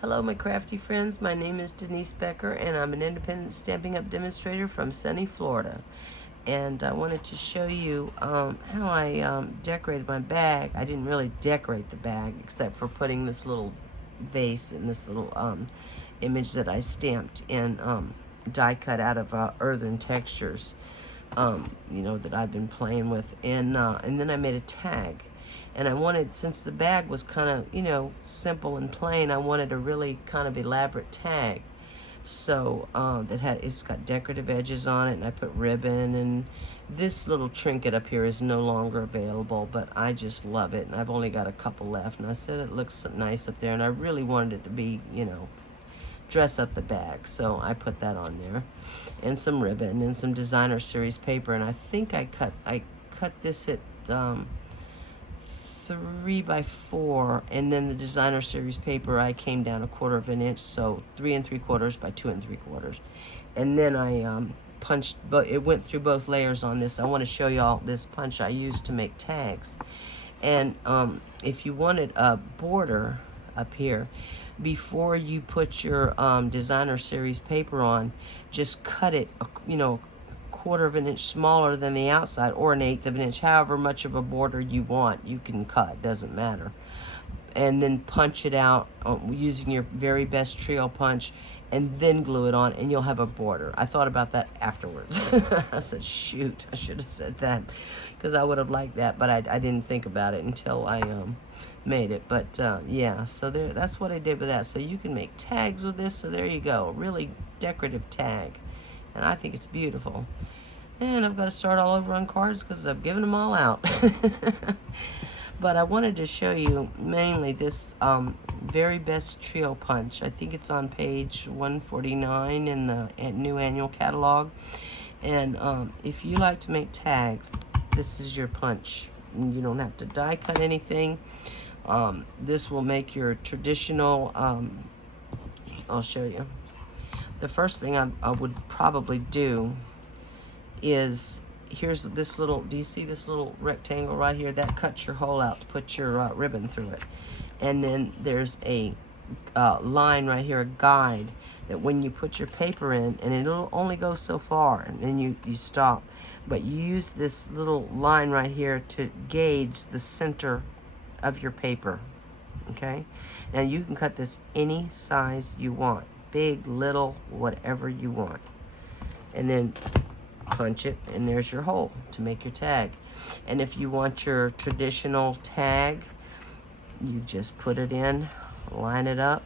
Hello my crafty friends, my name is Denise Becker and I'm an independent Stampin' Up! Demonstrator from sunny Florida. And I wanted to show you how I decorated my bag. I didn't really decorate the bag except for putting this little vase and this little image that I stamped in die cut out of Earthen textures, that I've been playing with. And then I made a tag. And I wanted, since the bag was kind of, simple and plain, I wanted a really kind of elaborate tag. So it's got decorative edges on it, and I put ribbon, and this little trinket up here is no longer available, but I just love it, and I've only got a couple left, and I said it looks nice up there, and I really wanted it to be, dress up the bag, so I put that on there, and some ribbon, and some designer series paper, and I think I cut this at 3 by 4, and then the designer series paper I came down 1/4 of an inch, so 3 3/4 by 2 3/4, and then I punched, but it went through both layers on this. I want to show y'all this punch I used to make tags. And if you wanted a border up here, before you put your designer series paper on, just cut it, 1/4 of an inch smaller than the outside, or 1/8 of an inch, however much of a border you want, you can cut, doesn't matter. And then punch it out using your very best trio punch, and then glue it on, and you'll have a border. I thought about that afterwards. I said, shoot, I should have said that, because I would have liked that, but I didn't think about it until I made it. But yeah, so that's what I did with that. So you can make tags with this, so there you go, really decorative tag. And I think it's beautiful. And I've got to start all over on cards because I've given them all out. But I wanted to show you mainly this very best trio punch. I think it's on page 149 in the new annual catalog. And if you like to make tags, this is your punch. You don't have to die cut anything. This will make your traditional, I'll show you. The first thing I would probably do is, here's this little, do you see this little rectangle right here? That cuts your hole out to put your ribbon through it. And then there's a line right here, a guide, that when you put your paper in, and it'll only go so far, and then you stop. But you use this little line right here to gauge the center of your paper, okay? Now you can cut this any size you want. Big, little, whatever you want. And then punch it, and there's your hole to make your tag. And if you want your traditional tag, you just put it in, line it up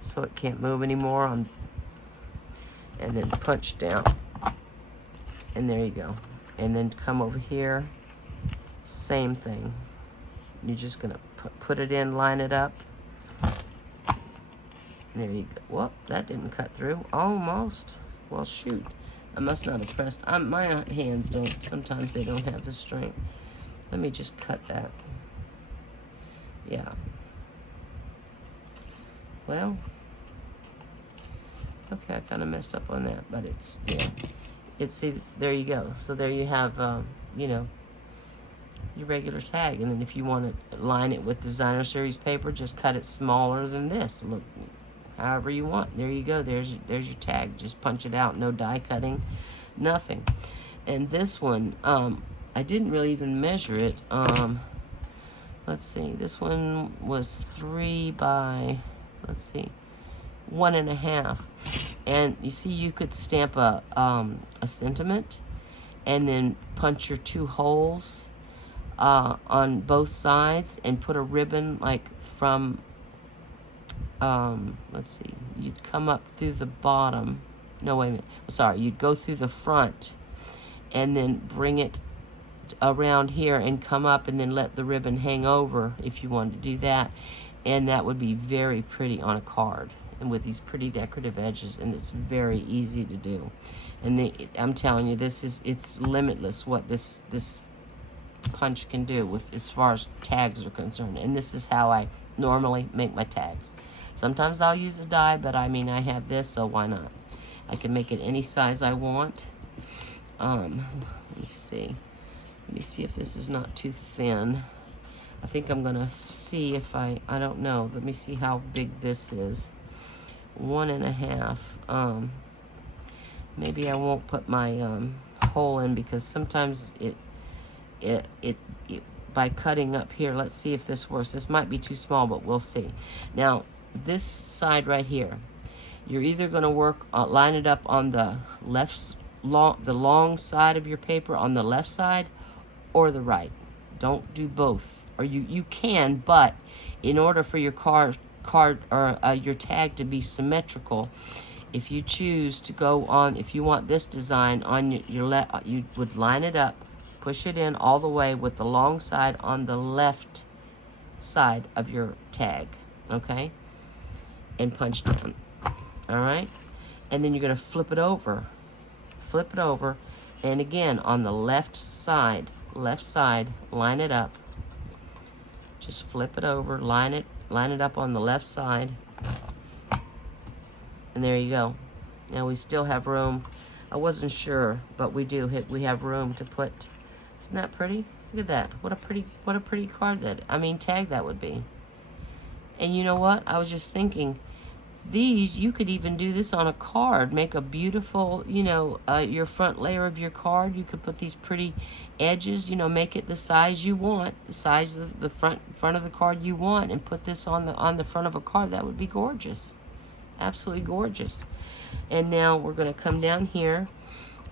so it can't move anymore, and then punch down. And there you go. And then come over here, same thing. You're just gonna put it in, line it up. There you go. Whoop, that didn't cut through. Almost. Well, shoot. I must not have pressed. My hands don't, sometimes they don't have the strength. Let me just cut that. Yeah. Well, okay, I kind of messed up on that, but it's, yeah. There you go. So there you have, your regular tag. And then if you want to line it with designer series paper, just cut it smaller than this. Look, however you want. There you go. There's your tag. Just punch it out. No die cutting, nothing. And this one, I didn't really even measure it. Let's see. This one was 3 by, let's see, 1.5. And you see, you could stamp a sentiment, and then punch your 2 holes on both sides, and put a ribbon like from, let's see, you'd come up through the bottom, no, wait a minute, sorry, you'd go through the front, and then bring it around here, and come up, and then let the ribbon hang over if you wanted to do that, and that would be very pretty on a card, and with these pretty decorative edges, and it's very easy to do. And I'm telling you, it's limitless what this punch can do with, as far as tags are concerned. And this is how I normally make my tags. Sometimes I'll use a die, but I mean, I have this, so why not? I can make it any size I want. Let me see if this is not too thin. I think I'm gonna see if I don't know. Let me see how big this is. 1.5. Maybe I won't put my hole in because sometimes it by cutting up here, let's see if this works. This might be too small, but we'll see. Now, this side right here, you're either going to work, line it up on the the long side of your paper on the left side or the right. Don't do both. Or you can, but in order for your card or your tag to be symmetrical, if you choose to go on, if you want this design on your left, you would line it up, push it in all the way with the long side on the left side of your tag, okay? And punch down, all right? And then you're gonna flip it over, and again, on the left side, line it up. Just flip it over, line it up on the left side. And there you go. Now we still have room. I wasn't sure, but we have room to put. Isn't that pretty? Look at that. What a pretty card tag that would be. And you know what? I was just thinking, you could even do this on a card. Make a beautiful, your front layer of your card. You could put these pretty edges, make it the size you want, the size of the front of the card you want, and put this on the front of a card. That would be gorgeous. Absolutely gorgeous. And now we're going to come down here.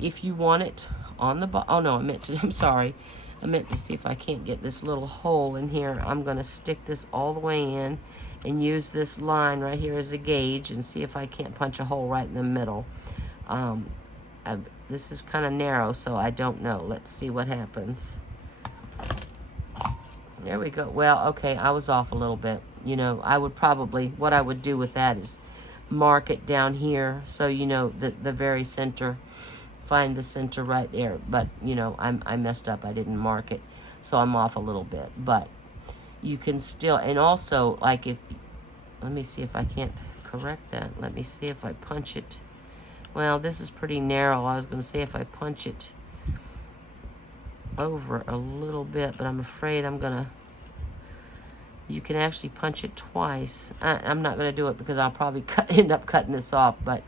If you want it on the bottom, oh no, I'm sorry. I meant to see if I can't get this little hole in here. I'm going to stick this all the way in and use this line right here as a gauge and see if I can't punch a hole right in the middle. This is kind of narrow, so I don't know. Let's see what happens. There we go. Well, okay, I was off a little bit. I would probably, what I would do with that is mark it down here so the very center. Find the center right there, but I messed up. I didn't mark it, so I'm off a little bit. But you can still, and also, like, let me see if I can't correct that. Let me see if I punch it. Well, this is pretty narrow. I was going to say if I punch it over a little bit, but I'm afraid you can actually punch it twice. I'm not going to do it because I'll probably end up cutting this off, but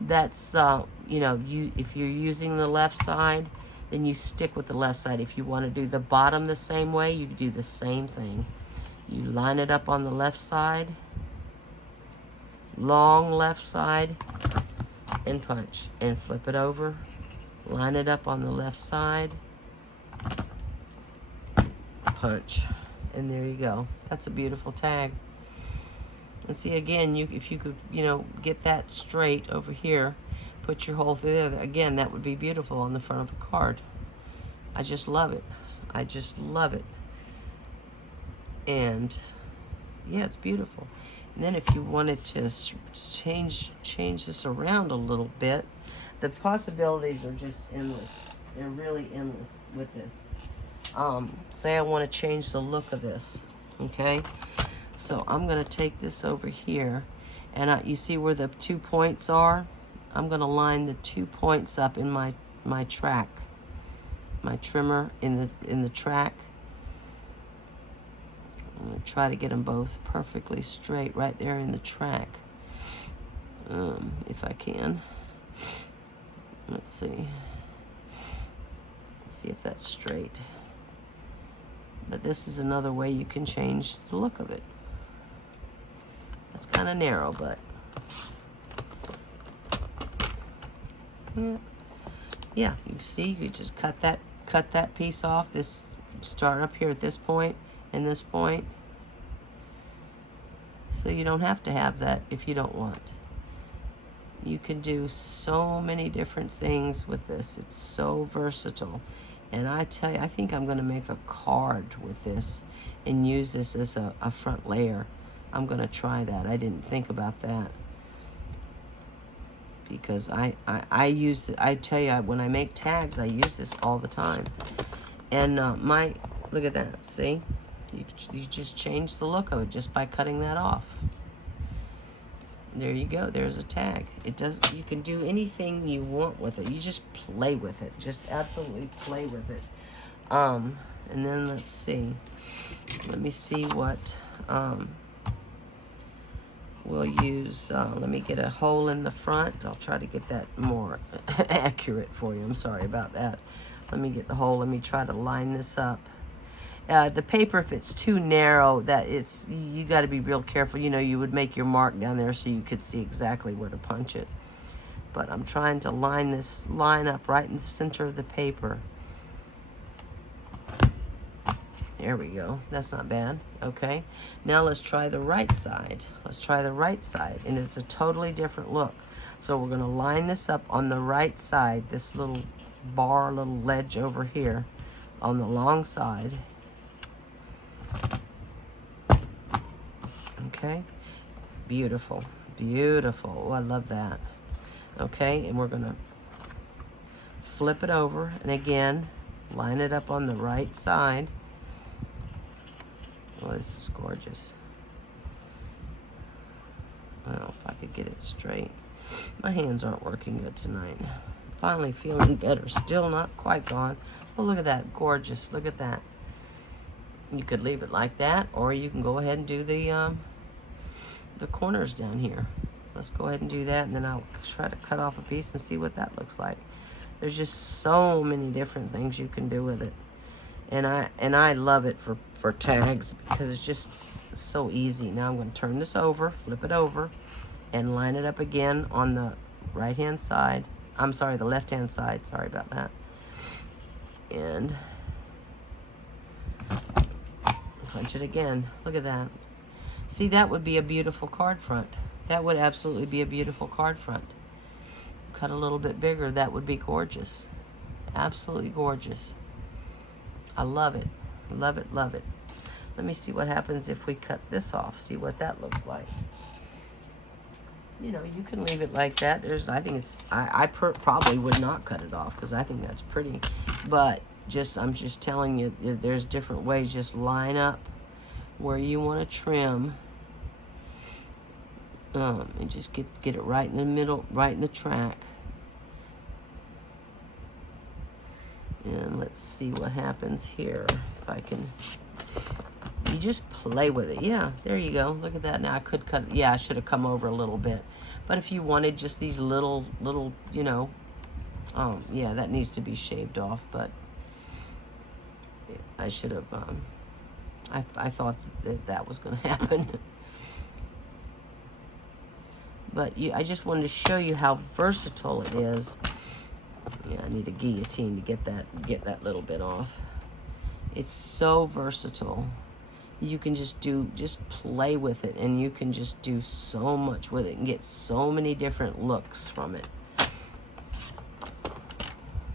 that's, if you're using the left side, then you stick with the left side. If you want to do the bottom the same way, you do the same thing. You line it up on the left side, long left side, and punch. And flip it over, line it up on the left side, punch. And there you go. That's a beautiful tag. And see, again, if you could, get that straight over here, put your hole through there. Again, that would be beautiful on the front of a card. I just love it. I just love it. And yeah, it's beautiful. And then if you wanted to change this around a little bit, the possibilities are just endless. They're really endless with this. Say I want to change the look of this, okay? So I'm going to take this over here, and you see where the 2 points are? I'm going to line the 2 points up in my track, my trimmer in the track. I'm going to try to get them both perfectly straight right there in the track, if I can. Let's see. Let's see if that's straight. But this is another way you can change the look of it. It's kind of narrow, but yeah, you see, you just cut that piece off. This start up here at this point and this point, so you don't have to have that if you don't want. You can do so many different things with this. It's so versatile. And I tell you, I think I'm going to make a card with this and use this as a front layer. I'm going to try that. I didn't think about that. Because I use it. I tell you, when I make tags, I use this all the time. And look at that. See? You just change the look of it just by cutting that off. There you go. There's a tag. You can do anything you want with it. You just play with it. Just absolutely play with it. And then let's see. Let me see what we'll use. Let me get a hole in the front. I'll try to get that more accurate for you. I'm sorry about that. Let me get the hole. Let me try to line this up. The paper, if it's too narrow, you got to be real careful. You know, you would make your mark down there so you could see exactly where to punch it. But I'm trying to line this line up right in the center of the paper. There we go. That's not bad. Okay. Now let's try the right side. Let's try the right side. And it's a totally different look. So we're going to line this up on the right side, this little bar, little ledge over here on the long side. Okay. Beautiful. Beautiful. Oh, I love that. Okay. And we're going to flip it over. And again, line it up on the right side. Oh, this is gorgeous. Well, if I could get it straight. My hands aren't working good tonight. Finally feeling better. Still not quite gone. Oh, look at that. Gorgeous. Look at that. You could leave it like that, or you can go ahead and do the corners down here. Let's go ahead and do that, and then I'll try to cut off a piece and see what that looks like. There's just so many different things you can do with it. And I love it for tags because it's just so easy. Now I'm going to turn this over, flip it over, and line it up again on the right-hand side. I'm sorry, the left-hand side. Sorry about that. And punch it again. Look at that. See, that would be a beautiful card front. That would absolutely be a beautiful card front. Cut a little bit bigger. That would be gorgeous. Absolutely gorgeous. I love it. Love it, love it. Let me see what happens if we cut this off. See what that looks like. You know, you can leave it like that. I think it's, I probably would not cut it off because I think that's pretty. But I'm just telling you, there's different ways. Just line up where you want to trim. And just get it right in the middle, right in the track. And let's see what happens here. If I can, you just play with it. Yeah, there you go. Look at that. Now I could cut, yeah, I should have come over a little bit. But if you wanted just these little, you know, yeah, that needs to be shaved off. But I should have, I thought that was going to happen. But I just wanted to show you how versatile it is. Yeah, I need a guillotine to get that little bit off. It's so versatile. You can just play with it, and you can just do so much with it and get so many different looks from it.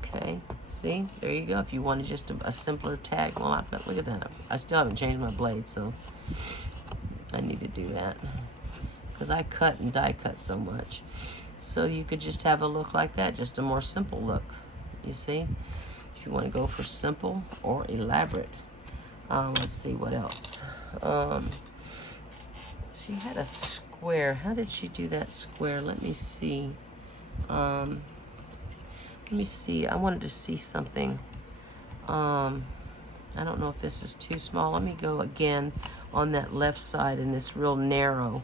Okay, see, there you go. If you wanted just a simpler tag, well, look at that. I still haven't changed my blade, so I need to do that because I cut and die cut so much. So you could just have a look like that, just a more simple look, you see? If you want to go for simple or elaborate. Let's see what else. She had a square. How did she do that square? Let me see. Let me see. I wanted to see something. I don't know if this is too small. Let me go again on that left side in this real narrow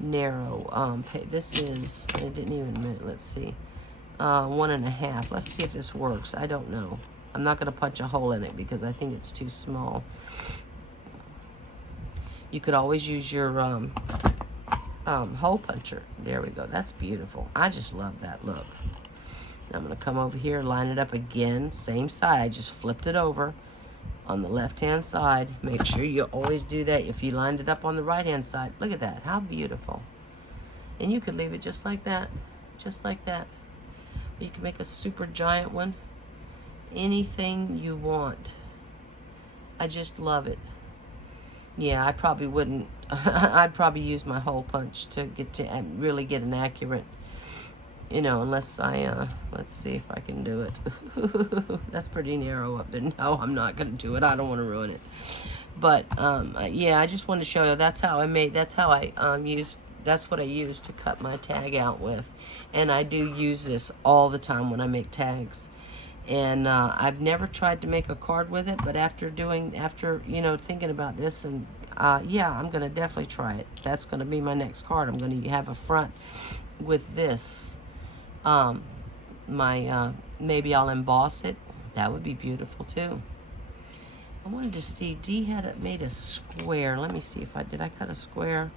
this is, it didn't even, let's see, 1.5. Let's see if this works. I don't know. I'm not going to punch a hole in it because I think it's too small. You could always use your hole puncher. There we go. That's beautiful. I just love that look. Now I'm going to come over here, line it up again, same side. I just flipped it over on the left-hand side. Make sure you always do that. If you lined it up on the right-hand side, look at that. How beautiful. And you could leave it just like that. Just like that. You can make a super giant one. Anything you want. I just love it. Yeah, I probably wouldn't. I'd probably use my hole punch to really get an accurate, you know, unless let's see if I can do it. That's pretty narrow up there. No, I'm not going to do it. I don't want to ruin it. But, yeah, I just wanted to show you. That's what I use to cut my tag out with. And I do use this all the time when I make tags. And I've never tried to make a card with it, but after thinking about this, and yeah, I'm gonna definitely try it. That's gonna be my next card. I'm gonna have a front with this. Maybe I'll emboss it. That would be beautiful too. I wanted to see, Dee had made a square. Let me see if did I cut a square?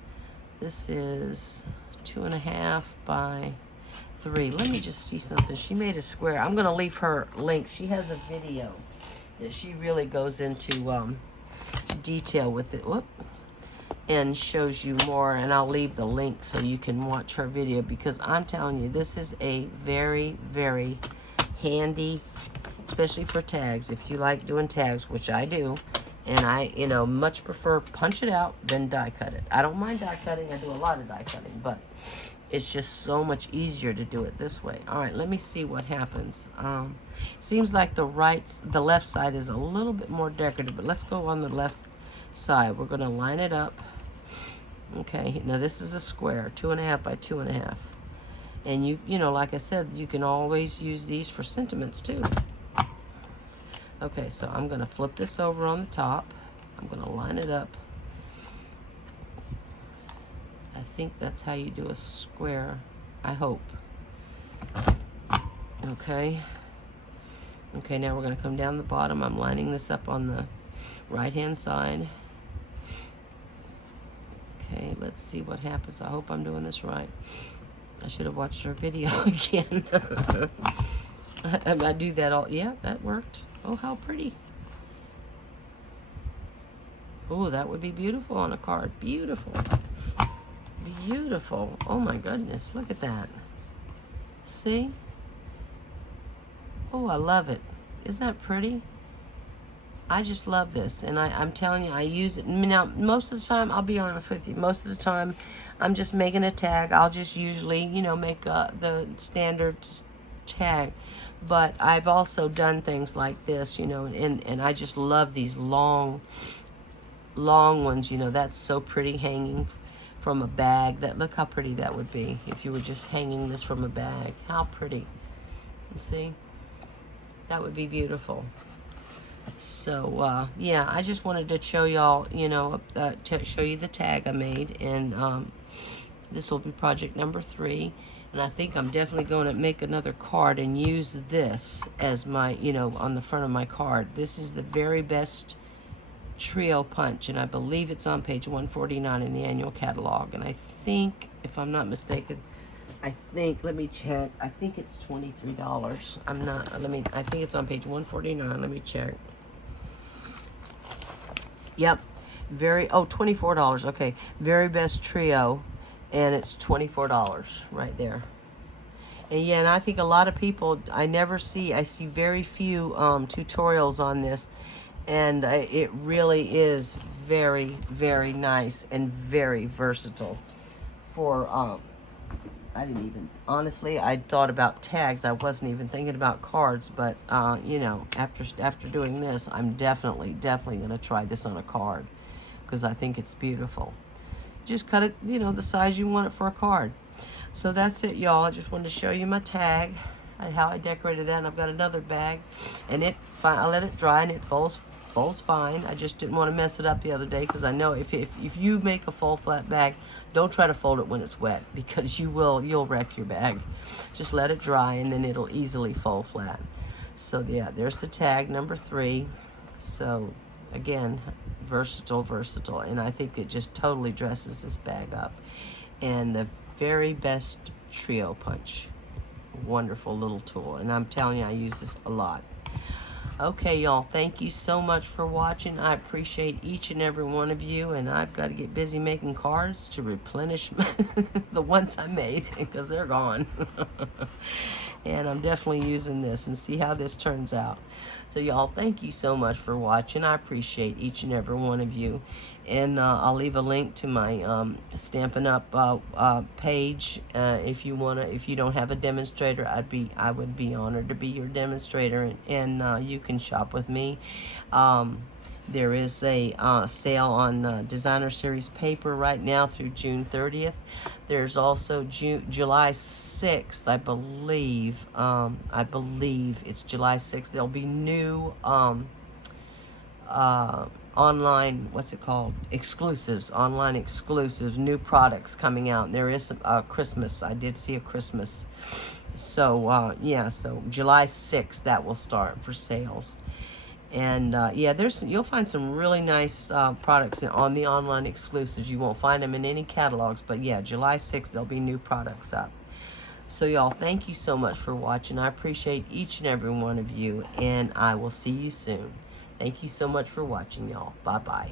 This is 2.5 by 3. Let me just see something. She made a square. I'm gonna leave her link. She has a video that she really goes into detail with it. Whoop. And shows you more, and I'll leave the link so you can watch her video, because I'm telling you, this is a very, very handy, especially for tags. If you like doing tags, which I do, and I much prefer punch it out than die cut it. I don't mind die cutting. I do a lot of die cutting, but it's just so much easier to do it this way. All right, let me see what happens. Seems like the left side is a little bit more decorative, but let's go on the left side. We're gonna line it up. Okay, now this is a square, 2.5 by 2.5. And you like I said, you can always use these for sentiments too. Okay, so I'm gonna flip this over on the top. I'm gonna line it up. I think that's how you do a square, I hope. Okay. Okay, now we're gonna come down the bottom. I'm lining this up on the right-hand side. Okay, let's see what happens. I hope I'm doing this right. I should have watched our video again. I do that all. Yeah, that worked. Oh, how pretty. Oh, that would be beautiful on a card. Beautiful. Beautiful. Oh my goodness, look at that. See? Oh, I love it. Isn't that pretty? I just love this, and I'm telling you, I use it. Now, most of the time, I'll be honest with you, most of the time, I'm just making a tag. I'll just usually, make the standard tag. But I've also done things like this, and I just love these long ones, that's so pretty hanging from a bag. Look how pretty that would be if you were just hanging this from a bag. How pretty. You see? That would be beautiful. So, yeah, I just wanted to show y'all, to show you the tag I made. And this will be project number 3. And I think I'm definitely going to make another card and use this as my, on the front of my card. This is the very best trio punch, and I believe it's on page 149 in the annual catalog. And I think, if I'm not mistaken, let me check. I think it's $23. I think it's on page 149. Let me check. Yep. $24. Okay. Very best trio, and it's $24 right there. And yeah, and I think a lot of people, I see very few tutorials on this, and it really is very, very nice and very versatile for honestly, I thought about tags. I wasn't even thinking about cards, but, after doing this, I'm definitely going to try this on a card, because I think it's beautiful. Just cut it, the size you want it for a card. So that's it, y'all. I just wanted to show you my tag and how I decorated that. And I've got another bag, and I let it dry, and it folds fine. I just didn't want to mess it up the other day, because I know if you make a full flat bag, don't try to fold it when it's wet, because you'll wreck your bag. Just let it dry, and then it'll easily fold flat. So yeah, there's the tag number 3. So again, versatile, and I think it just totally dresses this bag up. And the very best trio punch, wonderful little tool, and I'm telling you, I use this a lot. Okay, y'all, thank you so much for watching. I appreciate each and every one of you, and I've got to get busy making cards to replenish the ones I made, because they're gone. And I'm definitely using this, and see how this turns out. So, y'all, thank you so much for watching. I appreciate each and every one of you. And I'll leave a link to my Stampin' Up page if you don't have a demonstrator. I would be honored to be your demonstrator, and you can shop with me. There is a sale on designer series paper right now through June 30th. There's also July 6th, I believe. I believe it's July 6th. There'll be new online, what's it called? Exclusives, online exclusives, new products coming out. And there is some Christmas. I did see a Christmas. So, yeah, so July 6th, that will start for sales. And yeah, you'll find some really nice products on the online exclusives. You won't find them in any catalogs, but yeah, July 6th, there'll be new products up. So y'all, thank you so much for watching. I appreciate each and every one of you, and I will see you soon. Thank you so much for watching, y'all. Bye-bye.